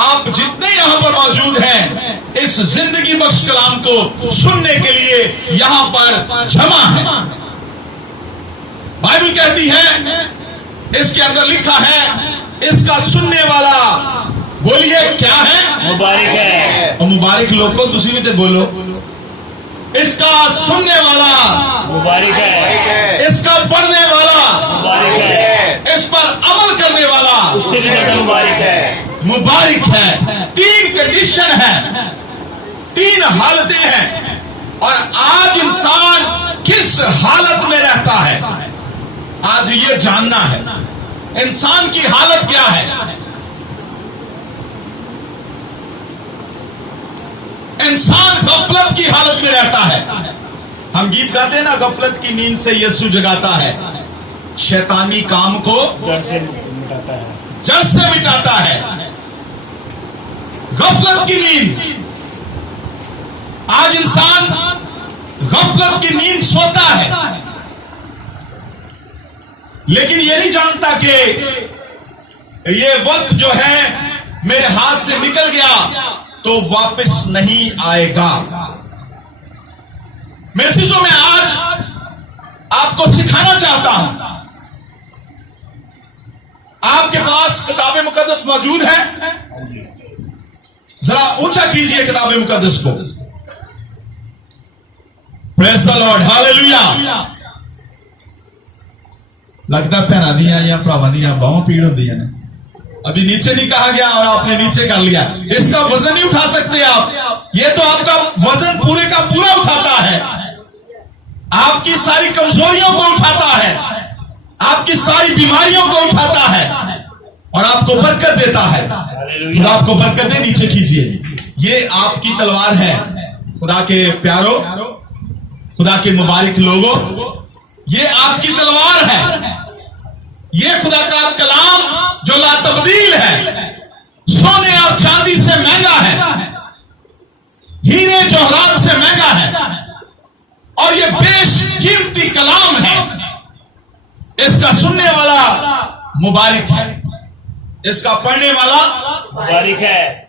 आप जितने यहां पर मौजूद हैं इस जिंदगी बख्श कलाम को सुनने के लिए यहां पर जमा है। बाइबल कहती है, इसके अंदर लिखा है, इसका सुनने वाला, बोलिए क्या है? मुबारक है। और मुबारक लोग को तुसी भी तो बोलो, इसका सुनने वाला मुबारक है, इसका पढ़ने वाला मुबारक है, इस पर अमल करने वाला उससे भी ज्यादा मुबारक है। मुबारक है। 3 कंडीशन है, 3 हालतें हैं, और आज इंसान किस हालत में रहता है, आज ये जानना है। इंसान की हालत क्या है? इंसान गफलत की हालत में रहता है। हम गीत गाते हैं ना, गफलत की नींद से यीशु जगाता है, शैतानी काम को जड़ से मिटाता है, जड़ से मिटाता है। गफलत की नींद, आज इंसान गफलत की नींद सोता है, लेकिन ये नहीं जानता कि ये वक्त जो है मेरे हाथ से निकल गया तो वापस नहीं आएगा। मेरे चीजों में आज आपको सिखाना चाहता हूं। आपके पास किताब मुकद्दस मौजूद है? जरा ऊंचा कीजिए किताब मुकद्दस को। Praise the Lord, hallelujah. लगता पहना दिया या भरावा दिया बाहों पीड़ होती है। अभी नीचे नहीं कहा गया और आपने नीचे कर लिया। इसका वजन नहीं उठा सकते आप। ये तो आपका वजन पूरे का पूरा उठाता है, आपकी सारी कमजोरियों को उठाता है, आपकी सारी बीमारियों को उठाता है और आपको बरकत देता है। खुदा आपको बरकत दे। नीचे कीजिए। ये आपकी तलवार है। खुदा के प्यारो, खुदा के मुबारक लोगों, ये आपकी तलवार है। ये खुदा का कलाम जो लातब्दील है, सोने और चांदी से महंगा है, हीरे जवाहरात से महंगा है, और ये बेशकीमती कलाम है। इसका सुनने वाला मुबारक है, इसका पढ़ने वाला मुबारक है,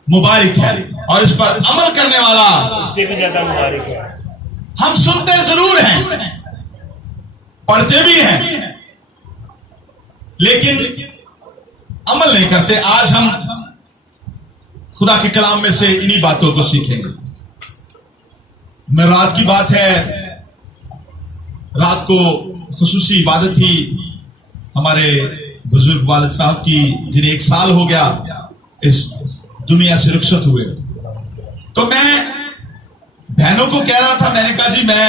मुबारक है, और इस पर अमल करने वाला उससे भी ज्यादा मुबारक है। हम सुनते जरूर हैं, पढ़ते भी हैं, लेकिन अमल नहीं करते। आज हम खुदा के कलाम में से इन्हीं बातों को सीखेंगे। मैं रात की बात है, रात को खुसूसी इबादत थी हमारे बुजुर्ग वालिद साहब की, जिन्हें 1 साल हो गया इस दुनिया से रुखसत हुए। तो मैं बहनों को कह रहा था, मैंने कहा जी मैं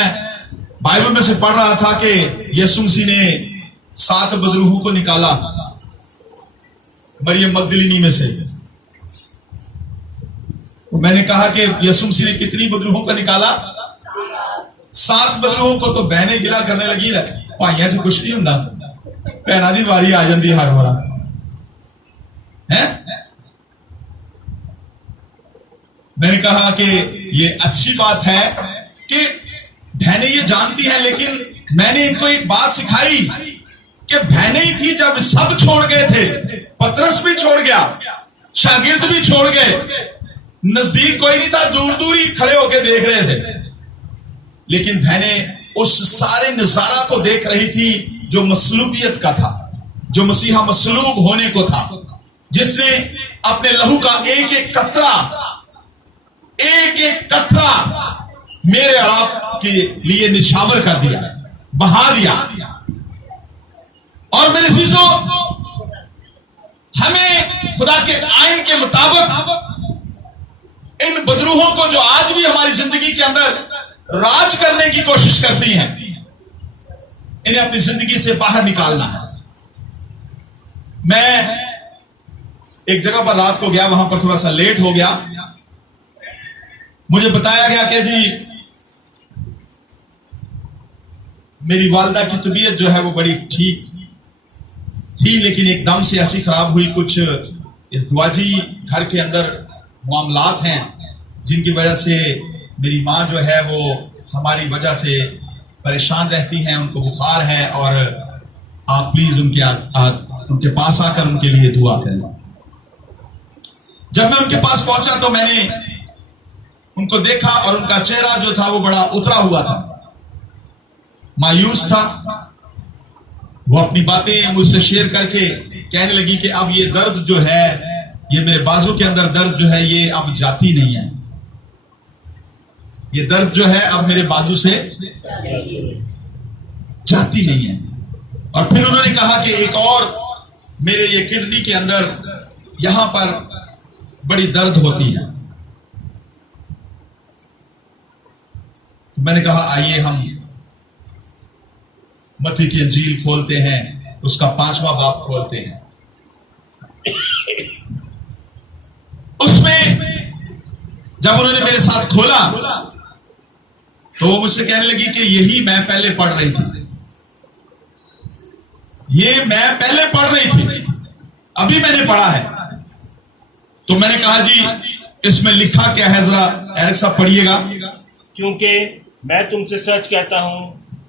बाइबल में से पढ़ रहा था कि यीशु मसीह ने 7 बदरूहों को निकाला मरियम मगदलिनी में से। तो मैंने कहा कि यीशु मसीह ने कितनी बदरूहों को निकाला? 7 बदरूहों को। तो बहनें गिला करने लगी, भाइयों च कुछ नहीं हुंदा, भैनां दी वारी आ जाती हर बार है। मैंने कहा कि ये अच्छी बात है कि बहनें ये जानती हैं, लेकिन मैंने इनको एक बात सिखाई कि बहनें ही थी जब सब छोड़ गए थे। पतरस भी छोड़ गया, शागिर्द भी छोड़ गए, नजदीक कोई नहीं था, दूर दूर ही खड़े होकर देख रहे थे, लेकिन बहनें उस सारे नजारा को देख रही थी जो मसलूबियत का था, जो मसीहा मसलूब होने को था, जिसने अपने लहू का एक एक कतरा मेरे और आपके लिए निछावर कर दिया, बहा दिया। और मेरे चीजों, हमें खुदा के आइन के मुताबिक इन बदरूहों को जो आज भी हमारी जिंदगी के अंदर राज करने की कोशिश करती हैं, इन्हें अपनी जिंदगी से बाहर निकालना है। मैं एक जगह पर रात को गया, वहां पर थोड़ा सा लेट हो गया। मुझे बताया गया कि जी मेरी वालदा की तबीयत जो है वो बड़ी ठीक थी, लेकिन एकदम से ऐसी खराब हुई, कुछ इस दुआजी घर के अंदर मामलात हैं जिनकी वजह से मेरी माँ जो है वो हमारी वजह से परेशान रहती हैं, उनको बुखार है, और आप प्लीज उनके पास आकर उनके लिए दुआ करें। जब मैं उनके पास पहुंचा तो मैंने उनको देखा और उनका चेहरा जो था वो बड़ा उतरा हुआ था, मायूस था। वो अपनी बातें मुझसे शेयर करके कहने लगी कि अब ये दर्द जो है, ये मेरे बाजू के अंदर दर्द जो है, ये अब जाती नहीं है। ये दर्द जो है अब मेरे बाजू से जाती नहीं है। और फिर उन्होंने कहा कि एक और मेरे ये किडनी के अंदर यहां पर बड़ी दर्द होती है। तो मैंने कहा आइए हम मत्ती की इंजील खोलते हैं, उसका 5वां बाब खोलते हैं। उसमें जब उन्होंने मेरे साथ खोला तो वो मुझसे कहने लगी कि यही मैं पहले पढ़ रही थी, ये मैं पहले पढ़ रही थी, अभी मैंने पढ़ा है। तो मैंने कहा जी इसमें लिखा क्या है, जरा एरिक साहब पढ़िएगा। क्योंकि मैं तुमसे सच कहता हूं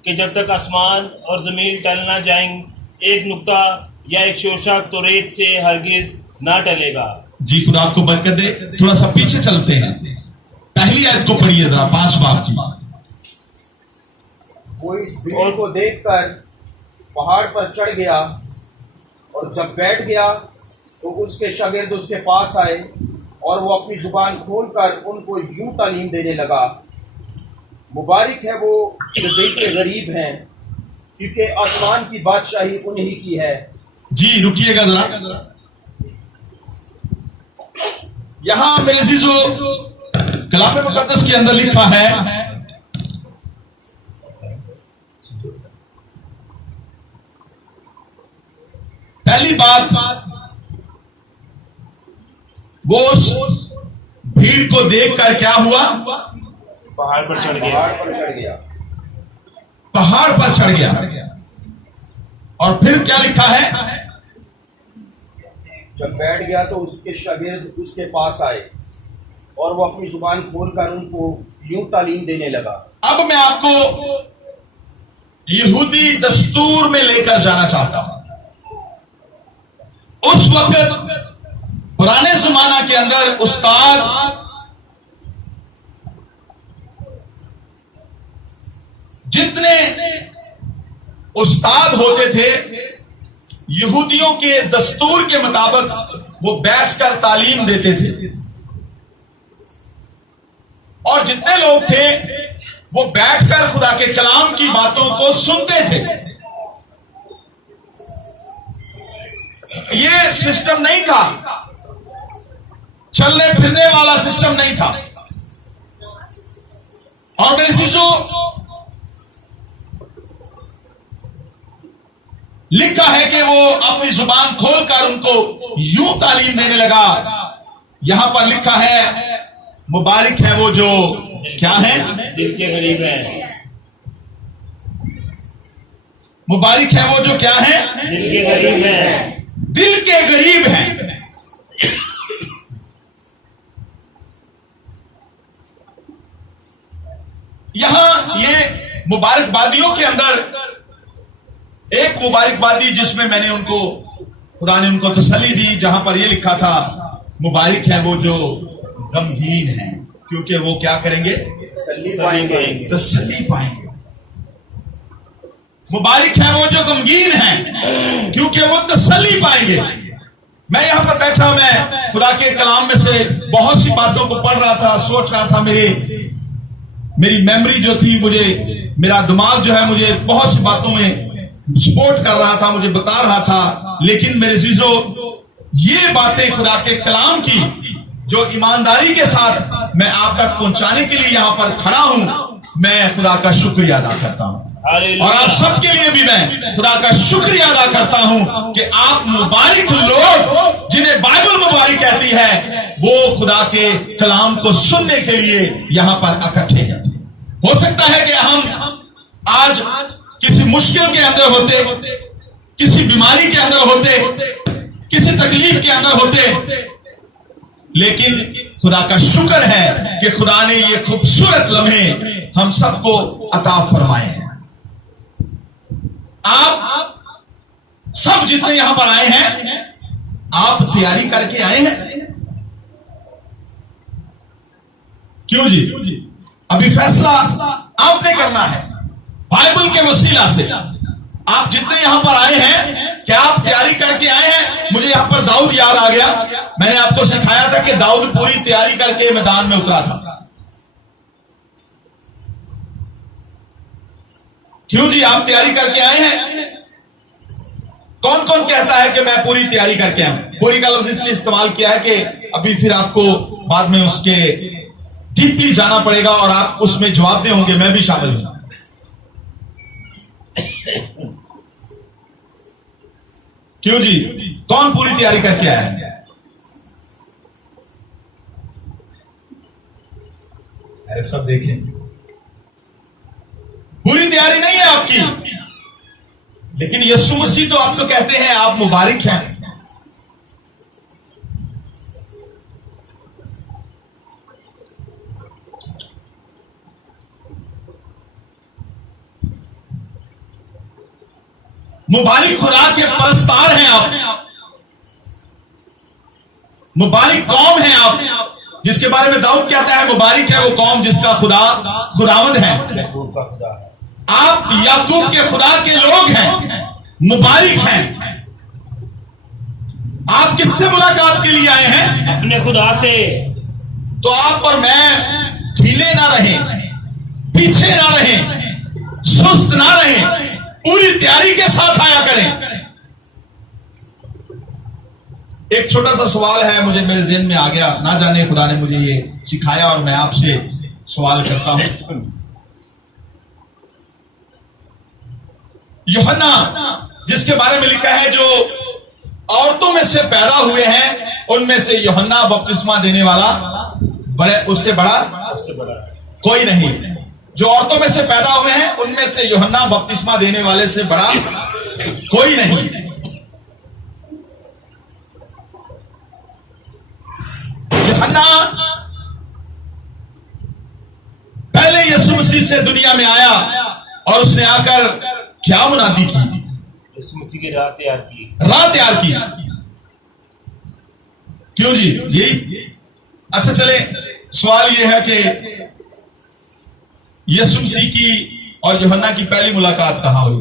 कि जब तक आसमान और जमीन टल ना जाएंगे, एक नुक्ता या एक शोशा तो रेत से हरगिज ना टलेगा। जी खुदा आपको बरकत दे। थोड़ा सा पीछे चलते हैं, पहली आयत को पढ़िए जरा, 5 बाब की। वो इस भीड़ को देखकर पहाड़ पर चढ़ गया और जब बैठ गया तो उसके शागिर्द उसके पास आए और वो अपनी जुबान खोलकर उनको यूं तालीम देने लगा, मुबारक है वो जो दिल के गरीब हैं, क्योंकि आसमान की बादशाही उन्हीं की है। जी रुकिएगा जरा, यहां मेरे अजीजों कलाम मुकद्दस के अंदर लिखा है, पहली बात वो उस भीड़ को देखकर क्या हुआ, पहाड़ पर चढ़ गया। पहाड़ पर चढ़ गया। पहाड़ पर चढ़ गया। और फिर क्या लिखा है, जब बैठ गया तो उसके शागिर्द उसके पास आए और वो अपनी जुबान खोलकर उनको यूं तालीम देने लगा। अब मैं आपको यहूदी दस्तूर में लेकर जाना चाहता हूं। उस वक्त पुराने जमाना के अंदर उस्ताद जितने उस्ताद होते थे यहूदियों के दस्तूर के मुताबिक वो बैठकर तालीम देते थे, और जितने लोग थे वो बैठकर खुदा के कलाम की बातों को सुनते थे। ये सिस्टम नहीं था, चलने फिरने वाला सिस्टम नहीं था। और मेरे चीजों लिखा है कि वो अपनी जुबान खोलकर उनको यूं तालीम देने लगा। यहां पर लिखा है, मुबारक है वो जो क्या है, दिल के गरीब है। मुबारक है वो जो क्या है, दिल के गरीब है। दिल के गरीब हैं। यहां ये मुबारकबादियों के अंदर एक मुबारकबादी जिसमें मैंने उनको, खुदा ने उनको तसल्ली दी, जहां पर ये लिखा था, मुबारक है वो जो गमगीन हैं, क्योंकि वो क्या करेंगे, तसल्ली पाएंगे। तसल्ली पाएंगे। मुबारक है वो जो गमगीन हैं, क्योंकि वो तसल्ली पाएंगे। मैं यहां पर बैठा, मैं खुदा के कलाम में से बहुत सी बातों को पढ़ रहा था, सोच रहा था, मेरी मेमोरी जो थी, मेरा दिमाग जो है मुझे बहुत सी बातों में सपोर्ट कर रहा था, मुझे बता रहा था। लेकिन मेरे अजीजों, ये बातें खुदा के कलाम की जो ईमानदारी के साथ मैं आप तक पहुंचाने के लिए यहां पर खड़ा हूं, मैं खुदा का शुक्रिया अदा करता हूं। और आप सबके लिए भी मैं खुदा का शुक्रिया अदा करता हूं कि आप मुबारक लोग, जिन्हें बाइबल मुबारक कहती है, वो खुदा के कलाम को सुनने के लिए यहां पर इकट्ठे हैं। हो सकता है कि हम आज किसी मुश्किल के अंदर होते, किसी बीमारी के अंदर होते, किसी तकलीफ के अंदर होते, लेकिन खुदा का शुक्र है कि खुदा ने ये खूबसूरत लम्हे हम सबको अता फरमाए हैं। आप सब जितने यहां पर आए हैं, आप तैयारी करके आए हैं, क्यों जी? अभी फैसला आपने करना है बाइबल के वसीला से। आप जितने यहां पर आए हैं, क्या आप तैयारी करके आए हैं? मुझे यहां पर दाऊद याद आ गया। मैंने आपको सिखाया था कि दाऊद पूरी तैयारी करके मैदान में उतरा था। क्यों जी? आप तैयारी करके आए हैं? कौन कौन कहता है कि मैं पूरी तैयारी करके आया हूं? पूरी का लफ्ज इसलिए इस्तेमाल किया है कि अभी फिर आपको बाद में उसके डीपली जाना पड़ेगा और आप उसमें जवाब दे होंगे, मैं भी शामिल हूं। क्यों जी? कौन पूरी तैयारी करके आया है? अरे सब देखें, पूरी तैयारी नहीं है आपकी, लेकिन यीशु मसीह तो आपको कहते हैं आप मुबारक हैं। मुबारक खुदा के परस्तार हैं आप, मुबारक कौम है आप, जिसके बारे में दाऊद कहता है मुबारक है वो कौम जिसका खुदा खुदावंद है। आप याकूब के खुदा के लोग हैं, मुबारक हैं। आप किससे मुलाकात के लिए आए हैं? अपने खुदा से। तो आप और मैं ढीले ना रहें, पीछे ना रहें, सुस्त ना रहें, पूरी तैयारी के साथ आया करें। एक छोटा सा सवाल है, मुझे मेरे ज़हन में आ गया, ना जाने खुदा ने मुझे ये सिखाया और मैं आपसे सवाल करता हूं। यूहन्ना जिसके बारे में लिखा है जो औरतों में से पैदा हुए हैं, उनमें से यूहन्ना बपतिस्मा देने वाला उससे बड़ा कोई नहीं। जो औरतों में से पैदा हुए हैं उनमें से यूहन्ना बपतिस्मा देने वाले से बड़ा कोई नहीं। यूहन्ना पहले यीशु मसीह से दुनिया में आया और उसने आकर क्या मुनादी की? यीशु मसीह की राह तैयार की। राह तैयार की। क्यों जी? यही अच्छा, चले सवाल यह है कि यीशु मसीह की और यूहन्ना की पहली मुलाकात कहां हुई?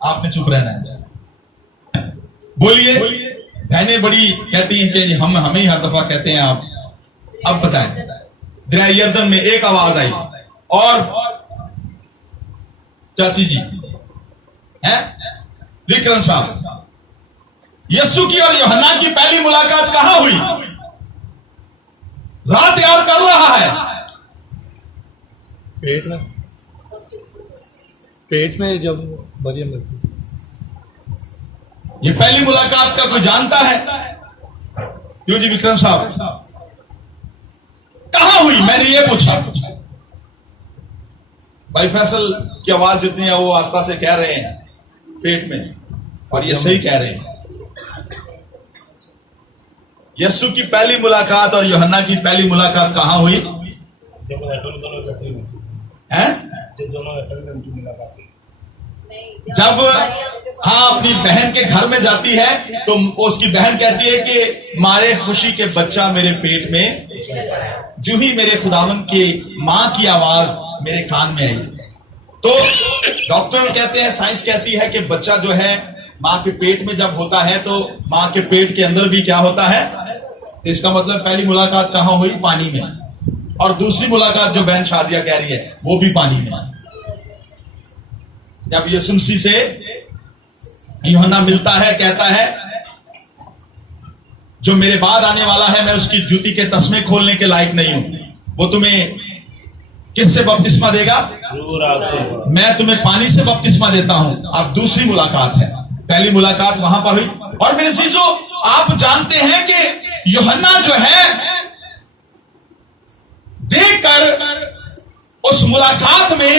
आपने चुप रहना है, बोलिए। बहनें बड़ी कहती हैं कि हमें ही हर दफा कहते हैं आप। अब बताएं। दरिया यर्दन में एक आवाज आई और चाची जी हैं विक्रम साहब, यीशु की और यूहन्ना की पहली मुलाकात कहां हुई? राह तैयार कर रहा है। पेट में जब मरियम लगती। ये पहली मुलाकात का कोई जानता है? क्यों जी विक्रम साहब, कहां हुई? मैंने ये पूछा। भाई फैसल की आवाज जितनी है वो आस्था से कह रहे हैं पेट में, और ये सही कह रहे हैं। यीशु की पहली मुलाकात और यूहन्ना की पहली मुलाकात कहां हुई? जब हाँ अपनी बहन के घर में जाती है तो उसकी बहन कहती है कि मारे खुशी के बच्चा मेरे पेट में, जो ही मेरे खुदावन की मां की आवाज मेरे कान में आई। तो डॉक्टर कहते हैं, साइंस कहती है कि बच्चा जो है मां के पेट में जब होता है तो मां के पेट के अंदर भी क्या होता है। इसका मतलब पहली मुलाकात कहां हुई? पानी में। और दूसरी मुलाकात जो बहन शादिया कह रही है वो भी पानी में। जब यीशु मसीह से यूहन्ना मिलता है, कहता है जो मेरे बाद आने वाला है मैं उसकी जूती के तस्मे खोलने के लायक नहीं हूं। वो तुम्हें किससे बपतिस्मा देगा? मैं तुम्हें पानी से बपतिस्मा देता हूं। अब दूसरी मुलाकात है, पहली मुलाकात वहां पर हुई। और मेरे चीजों, आप जानते हैं कि यूहन्ना जो है देखकर उस मुलाकात में,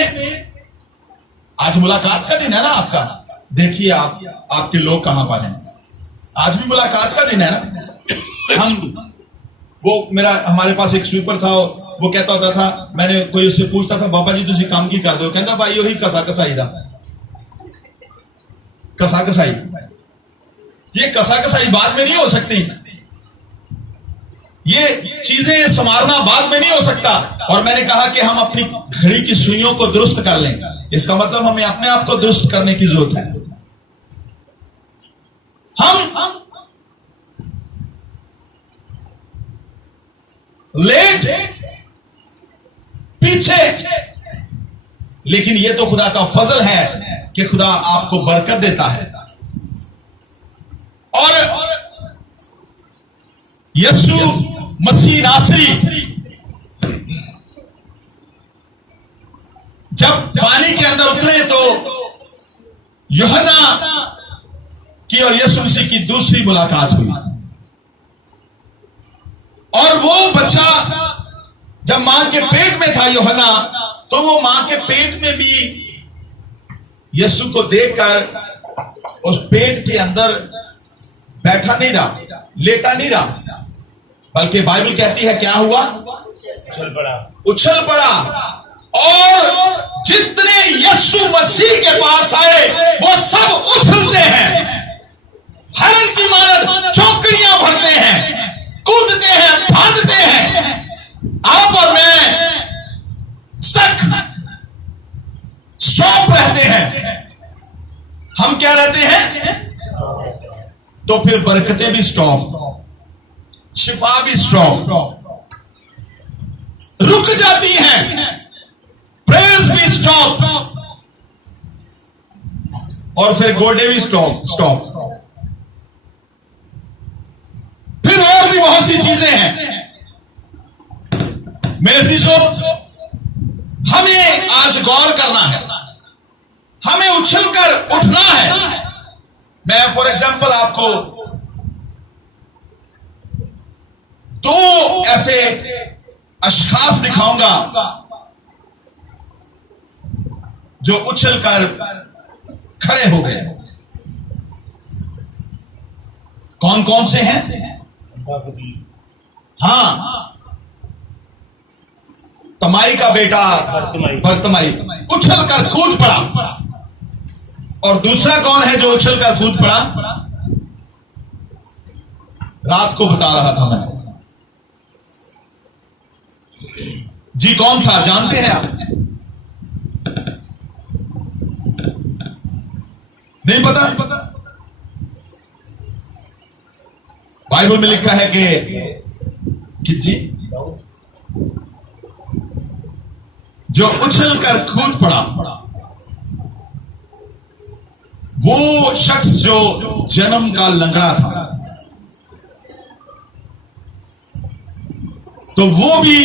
आज मुलाकात का दिन है ना आपका, देखिए आप आपके लोग कहां पर हैं। आज भी मुलाकात का दिन है ना। हमारे पास एक स्वीपर था, वो कहता होता था, मैंने कोई उससे पूछता था बाबा जी तुसी काम की कर दो, कहता भाई वही कसा कसाई दा कसा कसाई। ये कसा कसाई बाद में नहीं हो सकती। ये चीजें संवारना बाद में नहीं हो सकता। और मैंने कहा कि हम अपनी घड़ी की सुइयों को दुरुस्त कर लें, इसका मतलब हमें अपने आप को दुरुस्त करने की जरूरत है। हम लेट पीछे, लेकिन यह तो खुदा का फजल है कि खुदा आपको बरकत देता है। और यीशु मसीह नासरी जब पानी के अंदर उतरे तो यूहन्ना की और यीशु मसीह की दूसरी मुलाकात हुई। और वो बच्चा जब मां के पेट में था यूहन्ना, तो वो मां के पेट में भी यीशु को देखकर उस पेट के अंदर बैठा नहीं रहा, लेटा नहीं रहा, बल्कि बाइबल कहती है क्या हुआ? उछल पड़ा। और जितने यीशु मसीह के पास आए वो सब उछलते हैं, हरण की मानद चौकड़ियां भरते हैं, कूदते हैं, फांदते हैं। आप और मैं स्टॉप रहते हैं। हम क्या रहते हैं? तो फिर बरकतें भी स्टॉप, शिफा भी स्टॉप, रुक जाती हैं, प्रेयर्स भी स्टॉप, और फिर गोडे भी स्टॉप। फिर और भी बहुत सी चीजें हैं। मेरे शिष्यों, हमें आज गौर करना है, हमें उछलकर उठना है। मैं फॉर एग्जाम्पल आपको दो ऐसे अशखास दिखाऊंगा जो उछलकर खड़े हो गए। कौन कौन से हैं? हाँ, तमाई का बेटा बरतमाई उछलकर कूद पड़ा। और दूसरा कौन है जो उछलकर कूद पड़ा? रात को बता रहा था मैं जी, कौन था जानते हैं आप? नहीं पता? बाइबल में लिखा है कि जी जो उछलकर कूद पड़ा वो शख्स जो जन्म का लंगड़ा था, तो वो भी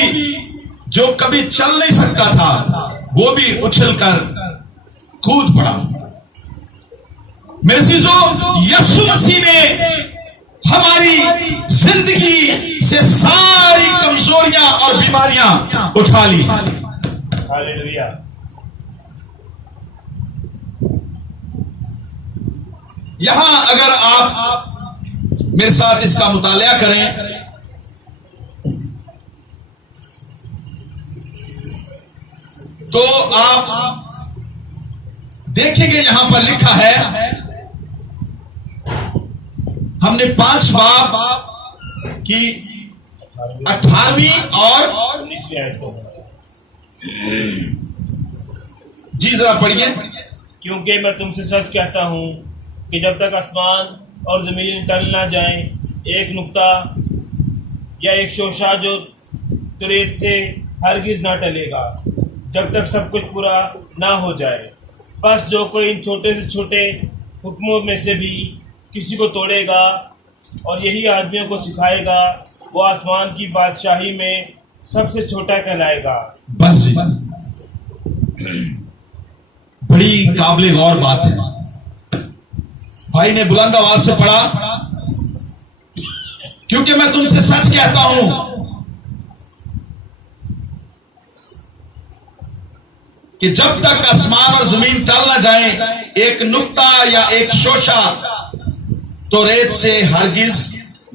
जो कभी चल नहीं सकता था, वो भी उछलकर कूद पड़ा। मेरे चीजों, यीशु मसीह ने हमारी जिंदगी से सारी कमजोरियां और बीमारियां उठा ली। हालेलुया। यहां अगर आप मेरे साथ इसका मुतालिया करें तो आप देखेंगे यहां पर लिखा है, हमने 5 बाब की 18वीं और 19वीं आयत को जी जरा पढ़िए। क्योंकि मैं तुमसे सच कहता हूं कि जब तक आसमान और जमीन टल ना जाए, एक नुक्ता या एक शोशा जो तुरेत से हरगिज ना टलेगा, जब तक सब कुछ पूरा ना हो जाए। बस जो कोई इन छोटे से छोटे हुक्मों में से भी किसी को तोड़ेगा और यही आदमियों को सिखाएगा, वो आसमान की बादशाही में सबसे छोटा कहलाएगा। बस जी, बड़ी काबिले गौर बात है। भाई ने बुलंद आवाज से पढ़ा, क्योंकि मैं तुमसे सच कहता हूं कि जब तक आसमान और जमीन टल ना जाए, एक नुक्ता या एक शोशा तो रेत से हरगिज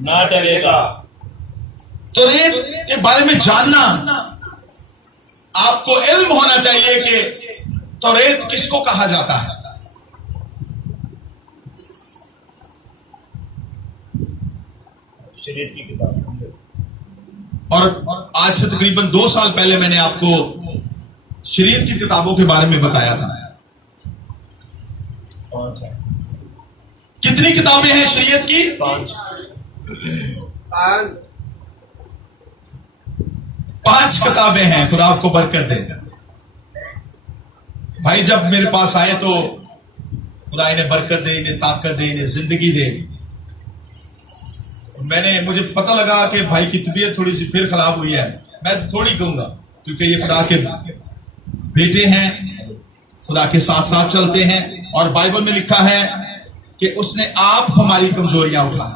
ना टलेगा। तो रेत के बारे में जानना, आपको इल्म होना चाहिए कि तो रेत किसको कहा जाता है। शरीयत की किताब और आज से तकरीबन 2 साल पहले मैंने आपको शरीयत की किताबों के बारे में बताया था। 5 है। कितनी किताबें हैं शरीयत की? 5। 5 किताबें हैं। खुदा आपको बरकत दे। भाई जब मेरे पास आए तो खुदा इन्हें बरकत दे, इन्हें ताकत दे, इन्हें जिंदगी दे। मुझे पता लगा कि भाई की तबीयत थोड़ी सी फिर खराब हुई है। मैं थोड़ी कहूंगा क्योंकि ये खुदा के बेटे हैं, खुदा के साथ साथ चलते हैं, और बाइबल में लिखा है कि उसने आप हमारी कमजोरियां उठाई।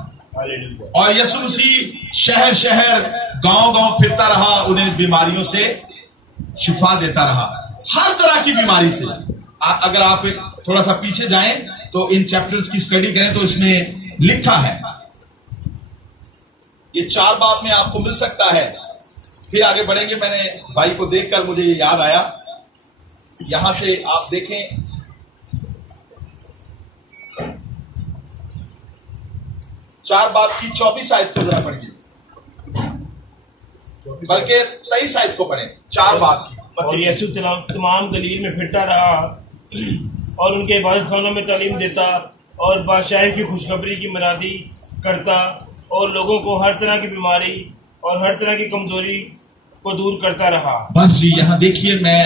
और यीशु मसीह शहर शहर गांव गांव फिरता रहा, उन्हें बीमारियों से शिफा देता रहा, हर तरह की बीमारी से। अगर आप थोड़ा सा पीछे जाएं तो इन चैप्टर्स की स्टडी करें तो इसमें लिखा है, ये 4 बाब में आपको मिल सकता है। फिर आगे बढ़ेंगे। मैंने भाई को देखकर मुझे ये याद आया, यहां से आप देखें, चार बाब की 24 आयत को जरा पढ़िए, बल्कि 23 आयत को पढ़ें। 4 बाब की। और यीशु तमाम गलील में फिरता रहा और उनके इबादत खानों में तालीम देता और बादशाही की खुशखबरी की मनादी करता और लोगों को हर तरह की बीमारी और हर तरह की कमजोरी को दूर करता रहा। बस जी, यहाँ देखिए, मैं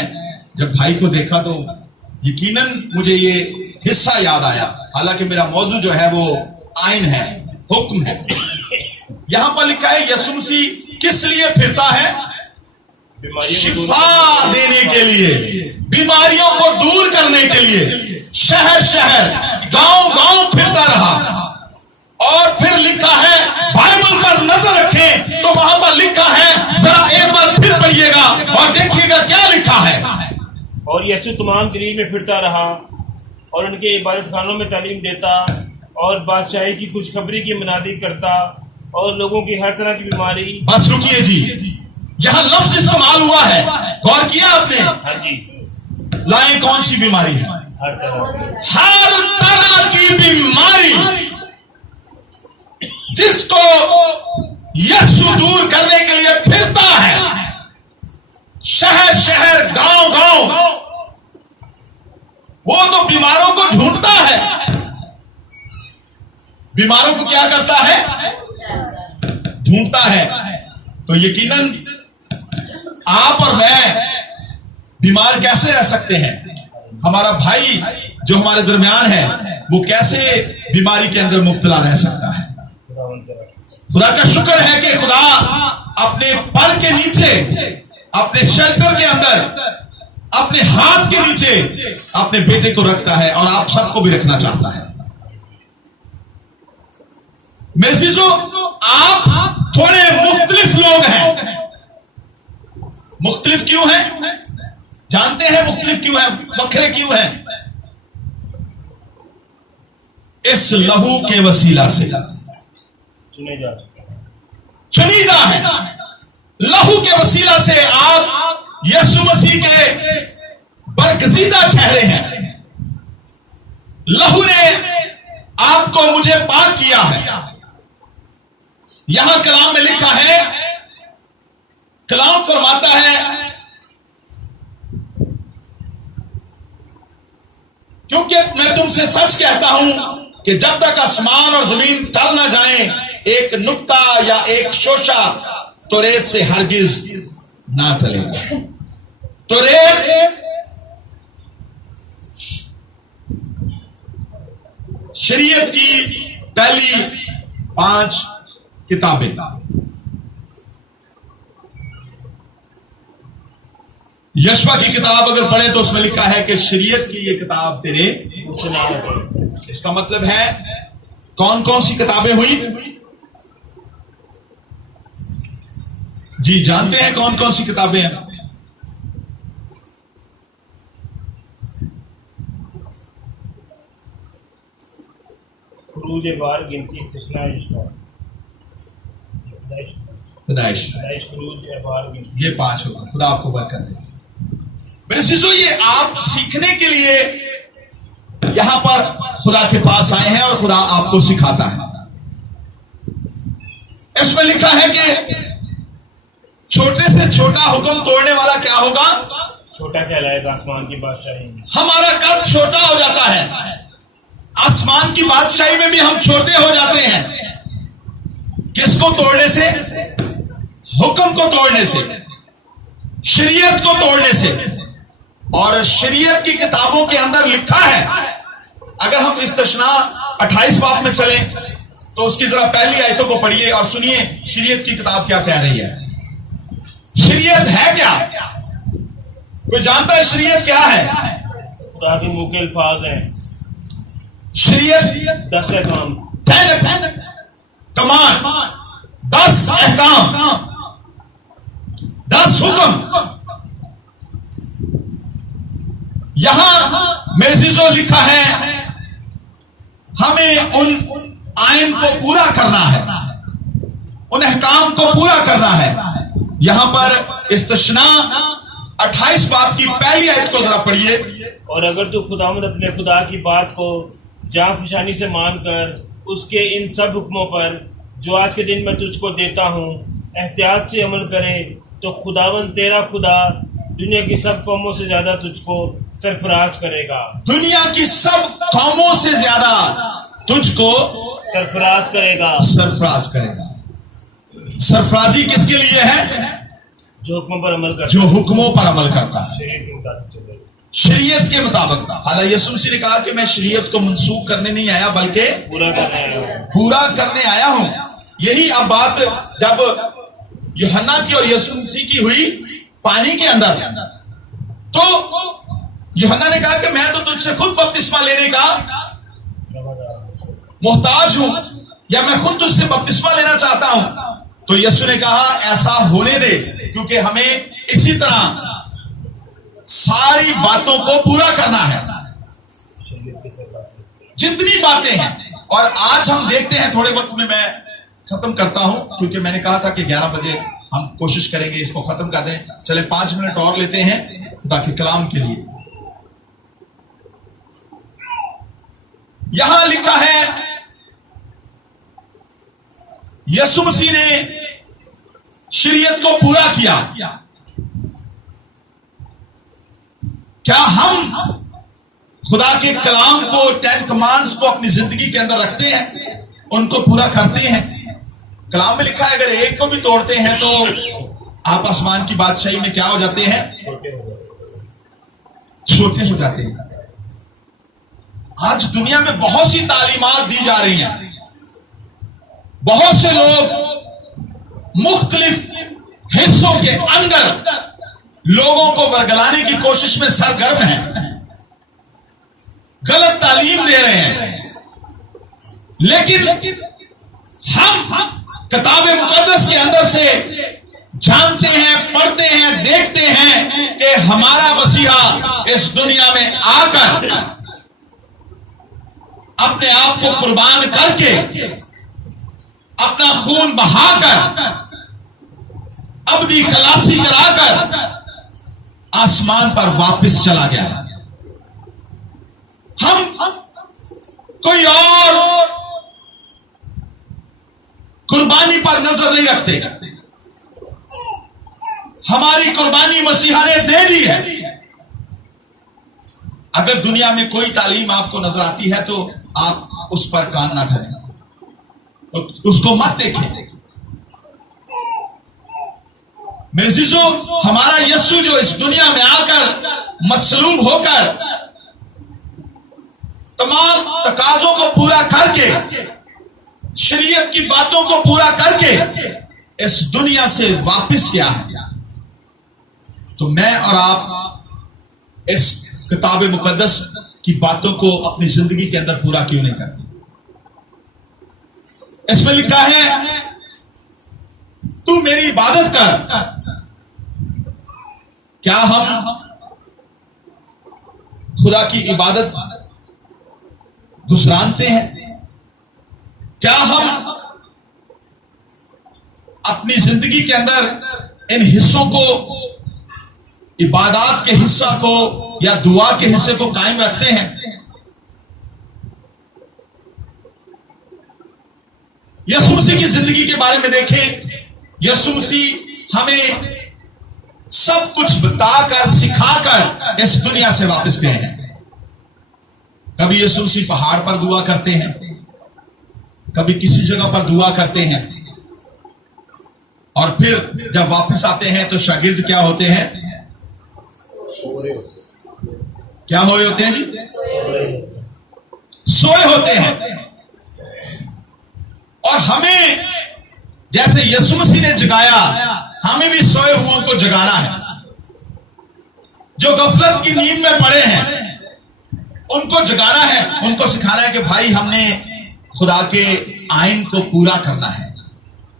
जब भाई को देखा तो यकीनन मुझे ये हिस्सा याद आया। हालांकि मेरा मौजू जो है वो आइन है, हुक्म है। यहां पर लिखा है यीशु मसीह किस लिए फिरता है? शिफा देने के लिए, बीमारियों को दूर करने के लिए शहर शहर गांव गांव फिरता रहा। और फिर लिखा है, बाइबल पर नजर रखें तो वहां पर लिखा है, जरा एक बार फिर पढ़िएगा और देखिएगा क्या लिखा है। और यीशु तमाम गलील में फिरता रहा और उनके इबादत खानों में तालीम देता और बादशाही की खुशखबरी की मनादी करता और लोगों की हर तरह की बीमारी। बस रुकिए जी, यहां लफ्ज इस्तेमाल हुआ है, गौर किया आपने? हर चीज, लाएं कौन सी बीमारी है? हर तरह हर तरह की बीमारी जिसको यीशु दूर करने के लिए फिरता है, शहर शहर गांव गांव। वो तो बीमारों को ढूंढता है। बीमारों को क्या करता है? ढूंढता है। तो यकीनन आप और मैं बीमार कैसे रह सकते हैं? हमारा भाई जो हमारे दरमियान है वो कैसे बीमारी के अंदर मुब्तला रह सकता है? खुदा का शुक्र है कि खुदा अपने पर के नीचे, अपने शेल्टर के अंदर, अपने हाथ के नीचे अपने बेटे को रखता है और आप सबको भी रखना चाहता है। मेरे चीजों, आप थोड़े मुख्तलिफ लोग हैं। मुख्तलिफ क्यों हैं? जानते हैं मुख्तलिफ क्यों हैं? बखरे क्यों हैं? इस लहू के वसीला से चुने जा चुके हैं, चुनीदा है। लहू के वसीला से आप यीशु मसीह के बरगजीदा ठहरे हैं। लहू ने आपको मुझे पाक किया है। यहां कलाम में लिखा है, कलाम फरमाता है, क्योंकि मैं तुमसे सच कहता हूं कि जब तक आसमान और जमीन टल ना जाए, एक नुक्ता या एक शोशा तोरेत से हरगिज ना टलेगा। तोरेत शरीयत की पहली 5 किताबें। यशवा की किताब अगर पढ़े तो उसमें लिखा है कि शरीयत की ये किताब तेरे। इसका मतलब है कौन कौन सी किताबें हुई? जी जानते हैं कौन कौन सी किताबें हैं? खुरूज, बार, गिनती, इस्तिस्ना, यशवा, पैदाइश, खुरूज, बार, गिनती। ये 5 होगा। खुदा आपको बरकत दे। मेरे शिशु, ये आप सीखने के लिए यहां पर खुदा के पास आए हैं और खुदा आपको सिखाता है। इसमें लिखा है कि छोटे से छोटा हुक्म तोड़ने वाला क्या होगा? छोटा कहलाएगा आसमान की बादशाही में। हमारा कद छोटा हो जाता है, आसमान की बादशाही में भी हम छोटे हो जाते हैं। किसको तोड़ने से? हुक्म को तोड़ने से, शरीयत को तोड़ने से। और शरीयत की किताबों के अंदर लिखा है, अगर हम इस्तिश्ना 28 बाब में चलें तो उसकी जरा पहली आयतों को पढ़िए और सुनिए शरीयत की किताब क्या कह रही है। शरीयत है क्या? कोई जानता है शरीयत क्या है? खुदा के मुंह के अल्फाज हैं। शरीयत 10 अहकाम, कमान, 10 अहकाम, 10 हुक्म। यहां मेरे अज़ीज़ों लिखा है, हमें उन आइन को पूरा करना है, उन अहकाम को पूरा करना है। यहां पर इस्तिश्ना 28 बाब की पहली आयत को जरा पढ़िए। और अगर तू खुदावंद अपने खुदा की बात को जान फशानी से मानकर उसके इन सब हुक्मों पर जो आज के दिन मैं तुझको देता हूँ एहतियात से अमल करे, तो खुदावंद तेरा खुदा दुनिया की सब कौमों से ज्यादा तुझको सरफराज करेगा। दुनिया की सब कौमों से ज्यादा तुझको सरफराज करेगा। सरफराज करेगा। सरफराजी किसके लिए है? जो हुक्मों पर अमल करता जो हुक्मों पर अमल करता है, शरीयत के मुताबिक चले। शरीयत के मुताबिक। हालांकि यीशु मसीह ने कहा कि मैं शरीयत को मनसूख करने नहीं आया बल्कि पूरा करने आया हूं। पूरा करने आया हूं। यही अब बात जब यूहन्ना की और यीशु मसीह की हुई पानी के अंदर, तो यूहन्ना ने कहा कि मैं तो तुझसे खुद बपतिस्मा लेने का मोहताज हूं, या मैं खुद तुझसे बपतिस्मा लेना चाहता हूं। तो यीशु ने कहा ऐसा होने दे, क्योंकि हमें इसी तरह सारी बातों को पूरा करना है, जितनी बातें हैं। और आज हम देखते हैं, थोड़े वक्त में मैं खत्म करता हूं, क्योंकि मैंने कहा था कि 11 बजे हम कोशिश करेंगे इसको खत्म कर दें। चले 5 मिनट और लेते हैं खुदा के कलाम के लिए। यहां लिखा है, यीशु मसीह ने शरीयत को पूरा किया। क्या हम खुदा के कलाम को, 10 कमांड्स को अपनी जिंदगी के अंदर रखते हैं, उनको पूरा करते हैं? कलाम में लिखा है अगर एक को भी तोड़ते हैं तो आप आसमान की बादशाही में क्या हो जाते हैं? छोटे हो जाते हैं। आज दुनिया में बहुत सी तालीमात दी जा रही हैं। बहुत से लोग मुख्तलिफ हिस्सों के अंदर लोगों को वर्गलाने की कोशिश में सरगर्म हैं, गलत तालीम दे रहे हैं। लेकिन हम किताबे मुकद्दस के अंदर से जानते हैं, पढ़ते हैं, देखते हैं कि हमारा मसीहा इस दुनिया में आकर अपने आप को कुर्बान करके, अपना खून बहाकर, अबदी खलासी कराकर आसमान पर वापस चला गया। हम कोई और कुर्बानी पर नजर नहीं रखते। हमारी कुर्बानी मसीहा ने दे दी है। अगर दुनिया में कोई तालीम आपको नजर आती है तो आप उस पर कान ना धरें, तो उसको मत देखें। मेरे अज़ीज़ों, हमारा यीशु जो इस दुनिया में आकर मसलूब होकर तमाम तकाजों को पूरा करके, शरीयत की बातों को पूरा करके इस दुनिया से वापस गया है, तो मैं और आप इस किताब मुकद्दस की बातों को अपनी जिंदगी के अंदर पूरा क्यों नहीं करते? इसमें लिखा है तू मेरी इबादत कर। क्या हम खुदा की इबादत गुजरानते हैं? क्या हम अपनी जिंदगी के अंदर इन हिस्सों को, इबादत के हिस्सा को या दुआ के हिस्से को कायम रखते हैं? यीशु मसीह की जिंदगी के बारे में देखें। यीशु मसीह हमें सब कुछ बताकर सिखाकर इस दुनिया से वापस गए हैं। कभी यीशु मसीह पहाड़ पर दुआ करते हैं, कभी किसी जगह पर दुआ करते हैं, और फिर जब वापस आते हैं तो शागिर्द क्या होते हैं? क्या हो रहे होते हैं जी? सोए होते हैं। और हमें जैसे यीशु मसीह ने जगाया, हमें भी सोए हुओं को जगाना है। जो गफलत की नींद में पड़े हैं उनको जगाना है, उनको सिखाना है कि भाई हमने खुदा के आइन को पूरा करना है,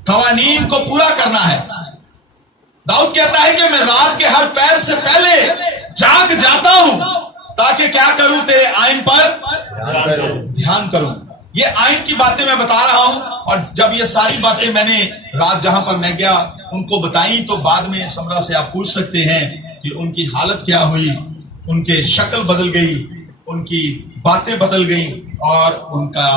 कवानीन को पूरा करना है। दाऊद कहता है कि मैं रात के हर पैर से पहले जाग जाता हूं ताकि क्या करूं? तेरे आइन पर ध्यान करूं। ये आइन की बातें मैं बता रहा हूं, और जब ये सारी बातें मैंने रात जहां पर मैं गया उनको बताई, तो बाद में समरा से आप पूछ सकते हैं कि उनकी हालत क्या हुई। उनके शक्ल बदल गई, उनकी बातें बदल गई, और उनका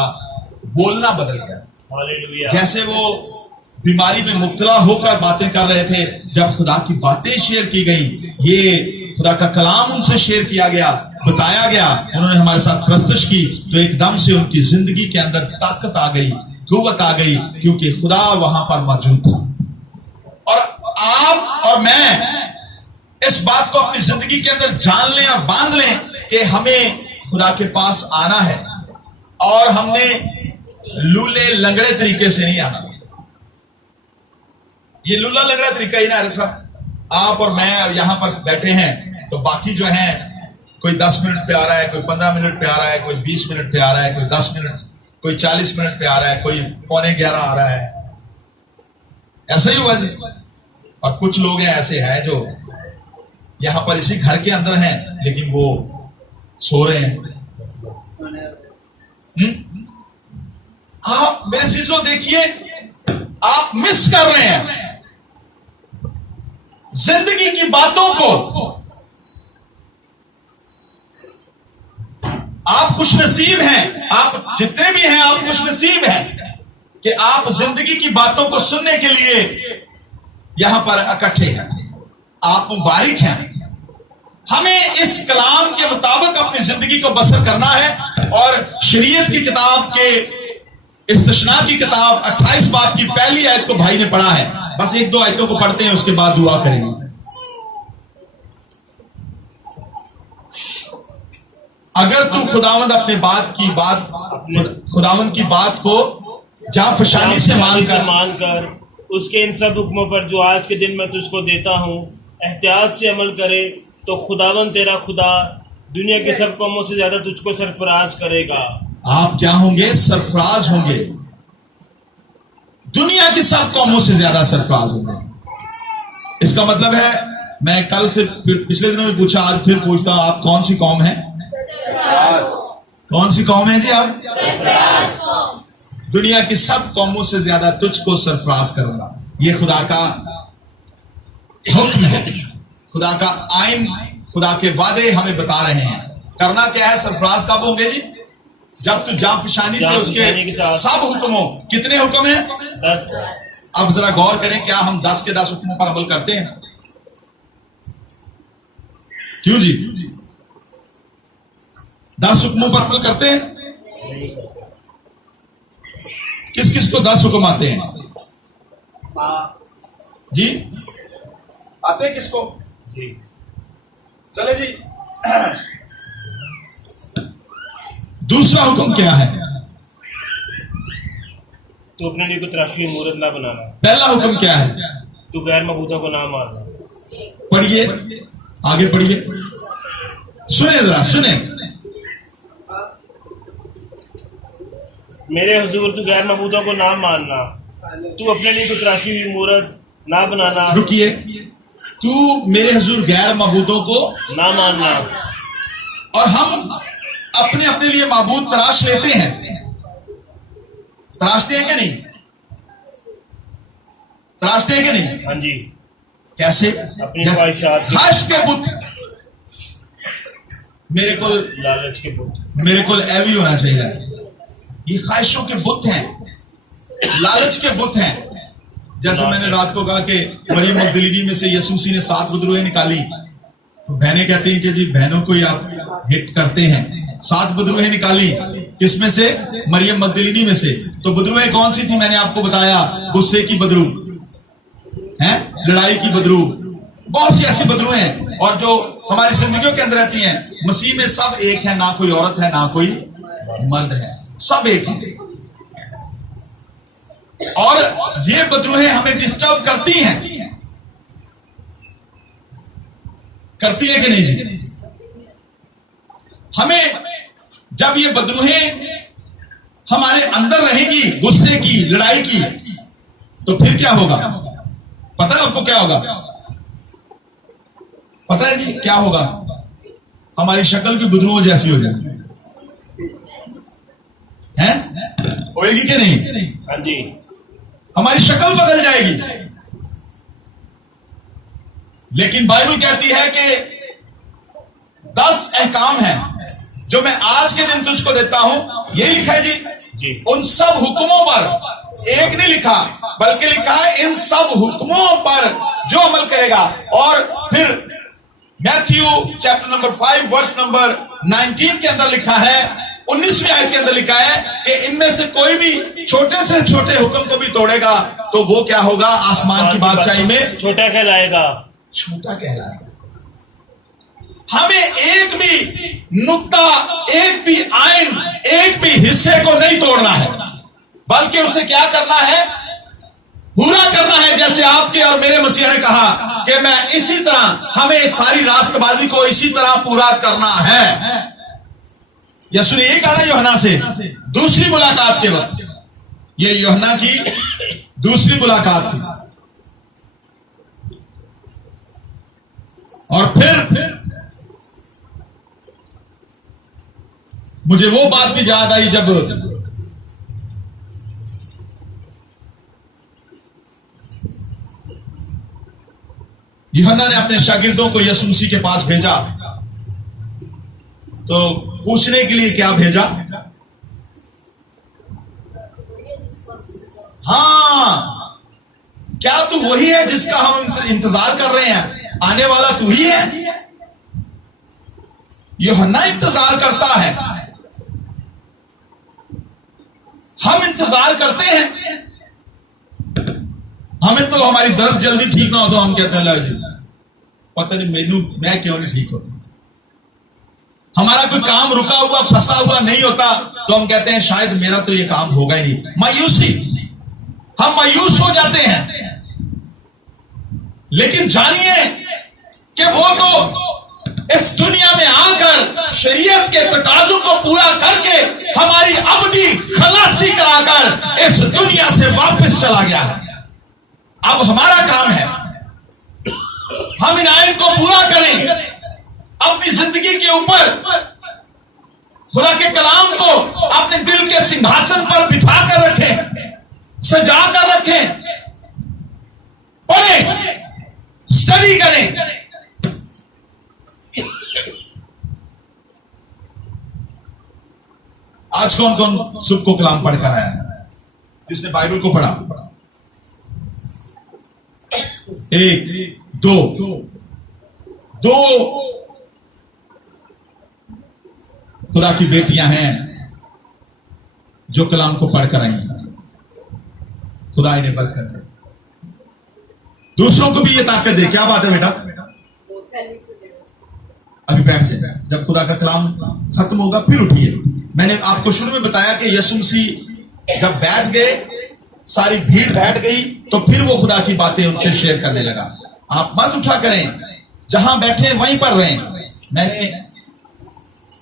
बोलना बदल गया। जैसे वो बीमारी में मुब्तला होकर बातें कर रहे थे, जब खुदा की बातें शेयर की गई, ये खुदा का कलाम उनसे शेयर किया गया, बताया गया, उन्होंने हमारे साथ प्रस्तुत की, तो एकदम से उनकी जिंदगी के अंदर ताकत आ गई, कुव्वत आ गई, क्योंकि खुदा वहां पर मौजूद था। और आप और मैं इस बात को अपनी जिंदगी के अंदर जान लें और बांध लें कि हमें खुदा के पास आना है, और हमने लूले लंगड़े तरीके से नहीं आना। ये लूला लंगड़ा तरीका ही ना आरिफ साहब, आप और मैं और यहां पर बैठे हैं, तो बाकी जो है कोई 10 मिनट पे आ रहा है, कोई 15 मिनट पे आ रहा है, कोई 20 मिनट पे आ रहा है, कोई 10 मिनट, कोई 40 मिनट पे आ रहा है, कोई 11:15 आ रहा है। ऐसा ही हुआ जी। और कुछ लोग हैं ऐसे हैं जो यहां पर इसी घर के अंदर हैं, लेकिन वो सो रहे हैं। आप मेरे चीजों देखिए, आप मिस कर रहे हैं जिंदगी की बातों को। आप खुशनसीब हैं, आप जितने भी हैं आप खुशनसीब हैं कि आप जिंदगी की बातों को सुनने के लिए यहां पर इकट्ठे हैं। आप मुबारक हैं। हमें इस कलाम के मुताबिक अपनी जिंदगी को बसर करना है, और शरीयत की किताब के इस्तिशना की किताब 28 बाब की पहली आयत को भाई ने पढ़ा है। बस 1-2 आयतों को पढ़ते हैं, उसके बाद दुआ करेंगे। अगर तू खुदावंद अपने खुदावंद की बात को जाफशानी से मानकर उसके इन सब हुक्मों पर जो आज के दिन मैं तुझको देता हूँ एहतियात से अमल करे, तो खुदावंद तेरा खुदा दुनिया की सब कौमों से ज्यादा तुझको सरफराज करेगा। आप क्या होंगे? सरफराज होंगे। दुनिया की सब कौमों से ज्यादा सरफराज होंगे। इसका मतलब है, मैं कल से पिछले दिनों में पूछा, आज फिर पूछता हूं, आप कौन सी कौम है? कौन सी कौम है जी आप? दुनिया की सब कौमों से ज्यादा तुझको सरफराज करूंगा। ये खुदा का हुक्म है, खुदा का आइन, खुदा के वादे हमें बता रहे हैं। करना क्या है? सरफराज कब होंगे जी? जब तू जाफशानी से उसके सब हुक्मों, कितने हुक्म हैं? 10। अब जरा गौर करें, क्या हम 10 के 10 हुक्मों पर अमल करते हैं? क्यों जी? 10 हुक्मों पर अमल करते हैं? किस किस को 10 हुक्म आते हैं जी? आते हैं किसको जी? चले जी। दूसरा हुक्म क्या है? तू अपने लिए कोई तराशी मूर्त ना बनाना। पहला हुक्म क्या है? तू गैर मबूदा को ना मारना। पढ़िए, आगे पढ़िए, सुने जरा, सुने। मेरे हुजूर तू गैर मबूदा को ना मानना, तू अपने लिए कोई तराशी हुई मूर्त ना बनाना। रुकिए, तू मेरे हुजूर गैर मबूदों को ना मानना। और हम अपने अपने लिए माबूद तराश लेते हैं, तराशते हैं क्या नहीं? तराशते हैं क्या नहीं? हाँ जी। कैसे? अपनी ख्वाहिशात, ख्वाहिश के बुत, मेरे को लालच के बुत, मेरे को ए भी होना चाहिए। ये ख्वाहिशों के बुत हैं, लालच के बुत हैं। जैसे मैंने रात को कहा कि मरियम मगदलीनी में से यीशु मसीह ने 7 बदरूहें निकाली, तो बहनें कहती हैं कि जी बहनों को ही आप हिट करते हैं। 7 बदरूहें निकाली, किसमें से? मरियम मगदलीनी में से। तो बदरूहें कौन सी थी? मैंने आपको बताया, गुस्से की बदरू है, लड़ाई की बदरू, बहुत सी ऐसी बदरूहें हैं और जो हमारी जिंदगियों के अंदर रहती हैं। मसीह में सब एक है, ना कोई औरत है ना कोई मर्द है, सब एक है। और ये बदरूहें हमें डिस्टर्ब करती हैं कि नहीं जी? हमें जब ये बदरूहें हमारे अंदर रहेंगी, गुस्से की, लड़ाई की, तो फिर क्या होगा? पता है आपको क्या होगा? पता है जी क्या होगा? हमारी शक्ल की बदरूहों जैसी हो जाएगी, हैं? होएगी कि नहीं? हाँ जी। हमारी शक्ल बदल जाएगी। लेकिन बाइबल कहती है कि 10 अहकाम हैं जो मैं आज के दिन तुझको देता हूं। ये लिखा है जी। उन सब हुक्मों पर, एक नहीं लिखा बल्कि लिखा है इन सब हुक्मों पर जो अमल करेगा। और फिर Matthew chapter number 5 verse number 19 के अंदर लिखा है, 19वीं आयत के अंदर लिखा है कि इनमें से कोई भी छोटे से छोटे हुक्म को भी तोड़ेगा तो वो क्या होगा? आसमान की बादशाही में छोटा कहलाएगा। छोटा कहलाएगा। हमें एक भी नुक्ता, एक भी आयन, एक भी हिस्से को नहीं तोड़ना है, बल्कि उसे क्या करना है? पूरा करना है। जैसे आपके और मेरे मसीहा ने कहा कि मैं इसी तरह, हमें सारी रास्तबाजी को इसी तरह पूरा करना है। यीशु ने यही कहा ना यूहन्ना से दूसरी मुलाकात के वक्त। ये यूहन्ना की दूसरी मुलाकात थी। और फिर मुझे वो बात भी याद आई जब यूहन्ना ने अपने शागिर्दों को यीशु मसीह के पास भेजा, तो पूछने के लिए क्या भेजा? हाँ, क्या तू वही है जिसका हम इंतजार कर रहे हैं? आने वाला तू ही है? यूहन्ना इंतजार करता है, हम इंतजार करते हैं। हमें तो हमारी दर्द जल्दी ठीक ना हो तो हम कहते हैं ला जी पता नहीं मैं क्यों नहीं ठीक होता। हमारा कोई काम रुका हुआ, फंसा हुआ नहीं होता तो हम कहते हैं शायद मेरा तो ये काम होगा ही नहीं। मायूसी, हम मायूस हो जाते हैं। लेकिन जानिए कि वो तो इस दुनिया में आकर शरीयत के तकाजों को पूरा करके हमारी अबदी खलासी कराकर इस दुनिया से वापस चला गया है। अब हमारा काम है हम इन आयन को पूरा करें, अपनी जिंदगी के ऊपर खुदा के कलाम को अपने दिल के सिंहासन पर बिठा कर रखें, सजा कर रखें, पढ़ें, स्टडी करें। आज कौन कौन सुबह को कलाम पढ़कर आया है? जिसने बाइबल को पढ़ा? 1 2 खुदा की बेटियां हैं जो कलाम को पढ़कर आई हैं। खुदा इन्हें बरकत दे, दूसरों को भी ये ताकत दे। क्या बात है बेटा? अभी बैठ जाए, जब खुदा का कलाम खत्म होगा फिर उठिए। मैंने आपको शुरू में बताया कि यीशु मसीह जब बैठ गए, सारी भीड़ बैठ गई, तो फिर वो खुदा की बातें उनसे शेयर करने लगा। आप मत उठा करें, जहां बैठे वहीं पर रहें।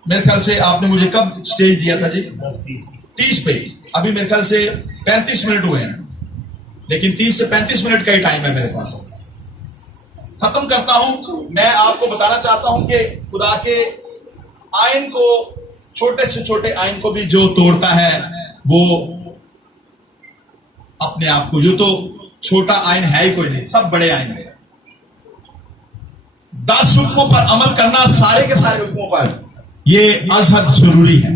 मेरे ख्याल से आपने मुझे कब स्टेज दिया था जी? 30 पे। अभी मेरे ख्याल से 35 मिनट हुए हैं, लेकिन 30 से 35 मिनट का ही टाइम है मेरे पास। खत्म करता हूं। मैं आपको बताना चाहता हूं कि खुदा के आयन को, छोटे से छोटे आयन को भी जो तोड़ता है वो अपने आप को, यो तो छोटा आयन है ही कोई नहीं, सब बड़े आयन है। 10 हुक्मों पर अमल करना, सारे के सारे हुक्मों पर, ये अजहद जरूरी है।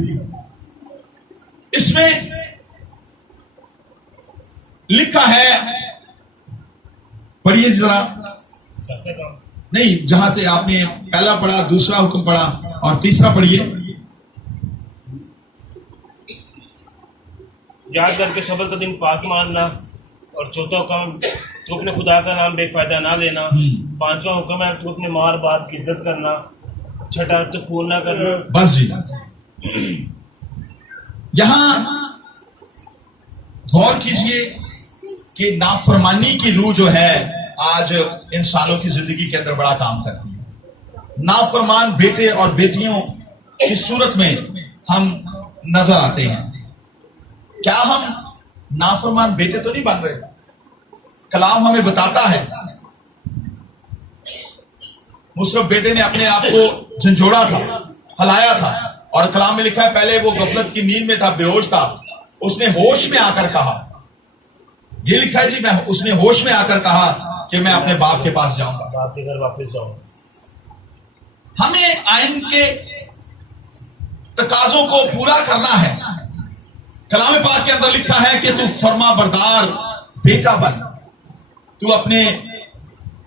इसमें लिखा है पढ़िए जरा, सबसे कम नहीं जहां से आपने पहला पढ़ा, दूसरा हुक्म पढ़ा और तीसरा पढ़िए। याद करके शब्द का दिन पाक मानना, और चौथा हुक्म तो अपने खुदा का नाम बेफायदा ना लेना। पांचवा हुक्म है तो अपने माँ और बाप की इज्जत करना। छठा तो खून ना करना। बस जी, यहां गौर कीजिए कि नाफरमानी की रूह जो है आज इंसानों की जिंदगी के अंदर बड़ा काम करती है। नाफरमान बेटे और बेटियों की सूरत में हम नजर आते हैं। क्या हम नाफरमान बेटे तो नहीं बन रहे? कलाम हमें बताता है, मुसरफ बेटे ने अपने आप को झंझोड़ा था, हलाया था, और कलाम में लिखा है पहले वो गफलत की नींद में था, बेहोश था, उसने होश में आकर कहा, ये लिखा है जी, उसने होश में आकर कहा कि मैं अपने बाप के पास जाऊंगा, बाप के घर वापस जाऊंगा। हमें आइन के तकाजों को पूरा करना है। कलाम पाक के अंदर लिखा है कि तू फर्मा बरदार बेटा बन, तू अपने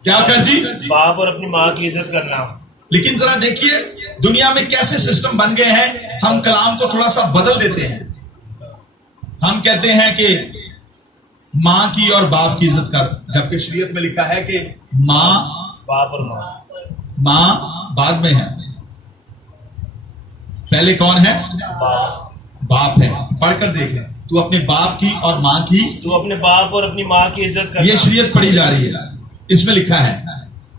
क्या कर जी, बाप और अपनी माँ की इज्जत करना। लेकिन जरा देखिए दुनिया में कैसे सिस्टम बन गए हैं, हम कलाम को थोड़ा सा बदल देते हैं। हम कहते हैं कि माँ की और बाप की इज्जत कर, जबकि शरीयत में लिखा है कि माँ बाप और माँ बाद में है, पहले कौन है? बाप है। पढ़कर देख ले, तू अपने बाप की और माँ की, तू अपने बाप और अपनी माँ की इज्जत करना। ये शरीयत पढ़ी जा रही है, इसमें लिखा है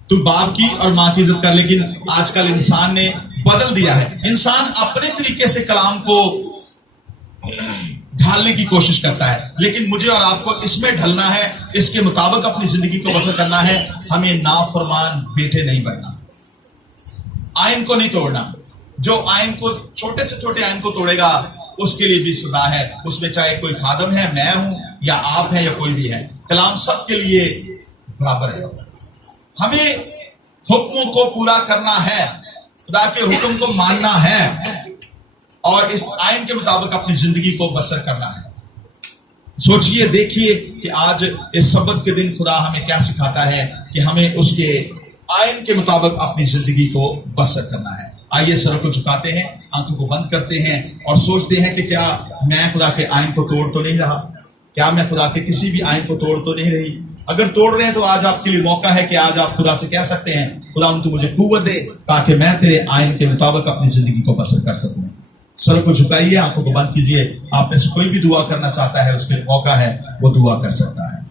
तू बाप की और माँ की इज्जत कर। लेकिन आजकल इंसान ने बदल दिया है, इंसान अपने तरीके से कलाम को ढालने की कोशिश करता है, लेकिन मुझे और आपको इसमें ढलना है, इसके मुताबिक अपनी जिंदगी को बसर करना है। हमें नाफरमान बेटे नहीं बनना, आइन को नहीं तोड़ना। जो आइन को, छोटे से छोटे आइन को तोड़ेगा उसके लिए भी सजा है, उसमें चाहे कोई खादम है, मैं हूं या आप हैं या कोई भी है, कलाम सबके लिए बराबर है। हमें हुक्मों को पूरा करना है, खुदा के हुक्म को मानना है और इस आइन के मुताबिक अपनी जिंदगी को बसर करना है। सोचिए, देखिए कि आज इस सब्त के दिन खुदा हमें क्या सिखाता है कि हमें उसके आइन के मुताबिक अपनी जिंदगी को बसर करना है। आइए सरों को झुकाते हैं, आंखों को बंद करते हैं और सोचते हैं कि क्या मैं खुदा के आइन को तोड़ तो नहीं रहा, क्या मैं खुदा के किसी भी आइन को तोड़ तो नहीं रही। अगर तोड़ रहे हैं तो आज आपके लिए मौका है कि आज आप खुदा से कह सकते हैं, खुदा तू मुझे कुव्वत दे ताकि मैं तेरे आइन के मुताबिक अपनी जिंदगी को बसर कर सकूं। सर को झुकाइए, आंखों को बंद कीजिए। आप में से कोई भी दुआ करना चाहता है, उसके मौका है, वो दुआ कर सकता है।